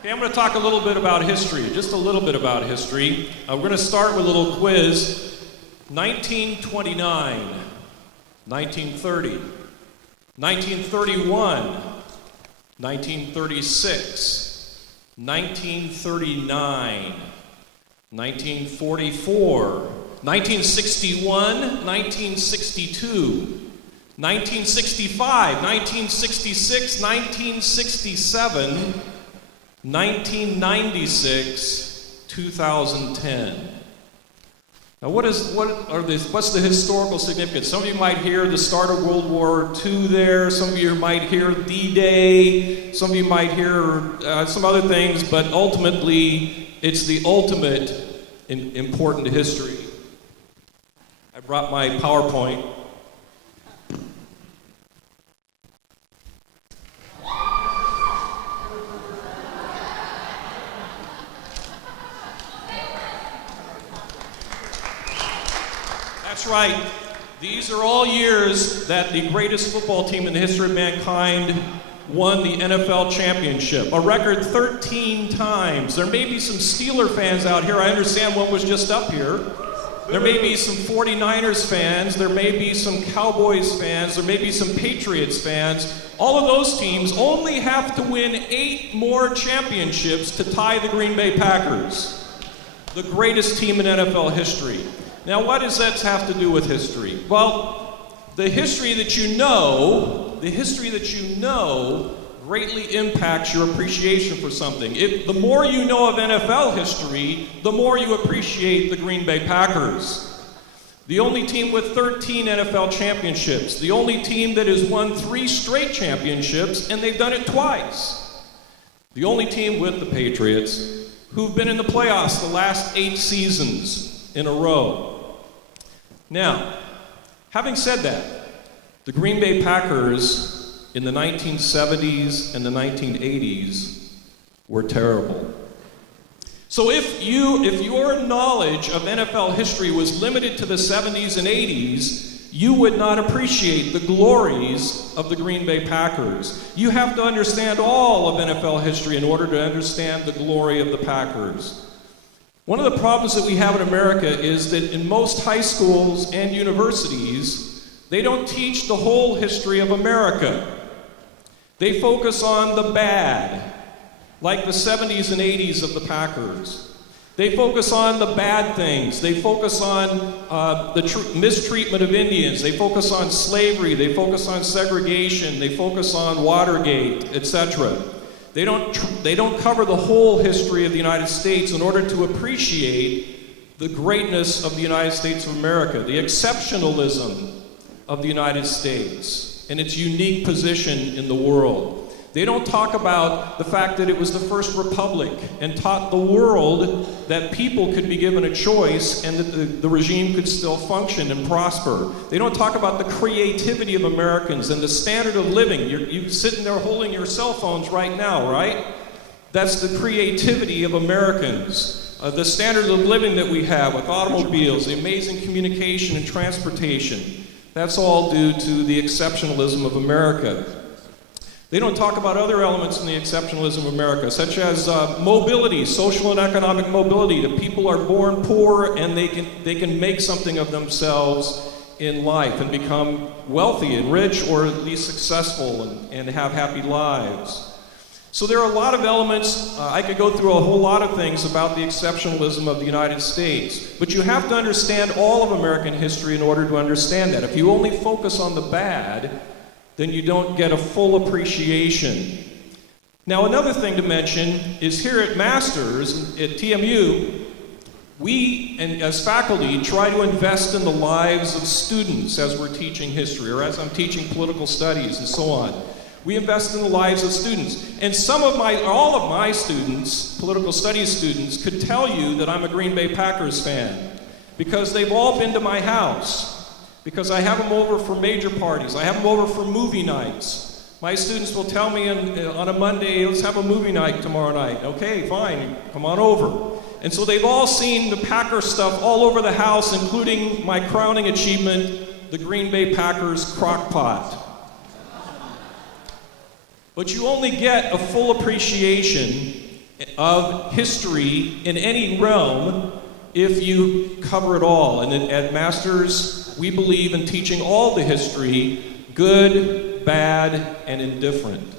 Okay, I'm going to talk a little bit about history, just a little bit about history. We're going to start with a little quiz. 1929, 1930, 1931, 1936, 1939, 1944, 1961, 1962, 1965, 1966, 1967, 1996, 2010. Now what's the historical significance? Some of you might hear the start of World War II there, some of you might hear D-Day, some of you might hear some other things, but ultimately it's the ultimate in important history. I brought my PowerPoint. That's right. These are all years that the greatest football team in the history of mankind won the NFL championship. A record 13 times. There may be some Steeler fans out here. I understand one was just up here. There may be some 49ers fans. There may be some Cowboys fans. There may be some Patriots fans. All of those teams only have to win 8 more championships to tie the Green Bay Packers, the greatest team in NFL history. Now, what does that have to do with history? Well, the history that you know greatly impacts your appreciation for something. The more you know of NFL history, the more you appreciate the Green Bay Packers. The only team with 13 NFL championships, the only team that has won 3 straight championships, and they've done it twice. The only team with the Patriots who've been in the playoffs the last 8 seasons in a row. Now, having said that, the Green Bay Packers in the 1970s and the 1980s were terrible. So if your knowledge of NFL history was limited to the 70s and 80s, you would not appreciate the glories of the Green Bay Packers. You have to understand all of NFL history in order to understand the glory of the Packers. One of the problems that we have in America is that in most high schools and universities, they don't teach the whole history of America. They focus on the bad, like the 70s and 80s of the Packers. They focus on the bad things. They focus on the mistreatment of Indians. They focus on slavery. They focus on segregation. They focus on Watergate, etc. They don't cover the whole history of the United States in order to appreciate the greatness of the United States of America, the exceptionalism of the United States, and its unique position in the world. They don't talk about the fact that it was the first republic and taught the world that people could be given a choice and that the regime could still function and prosper. They don't talk about the creativity of Americans and the standard of living. You're sitting there holding your cell phones right now, right? That's the creativity of Americans. The standard of living that we have with automobiles, the amazing communication and transportation. That's all due to the exceptionalism of America. They don't talk about other elements in the exceptionalism of America, such as mobility, social and economic mobility. The people are born poor and they can make something of themselves in life and become wealthy and rich, or at least successful and have happy lives. So there are a lot of elements. I could go through a whole lot of things about the exceptionalism of the United States, but you have to understand all of American history in order to understand that. If you only focus on the bad, then you don't get a full appreciation. Now, another thing to mention is here at Masters, at TMU, we, and as faculty, try to invest in the lives of students as we're teaching history, or as I'm teaching political studies and so on. We invest in the lives of students. And all of my students, political studies students, could tell you that I'm a Green Bay Packers fan, because they've all been to my house. Because I have them over for major parties. I have them over for movie nights. My students will tell me on a Monday, let's have a movie night tomorrow night. Okay, fine, come on over. And so they've all seen the Packer stuff all over the house, including my crowning achievement, the Green Bay Packers crock pot. But you only get a full appreciation of history in any realm if you cover it all. And at Masters, we believe in teaching all the history, good, bad, and indifferent.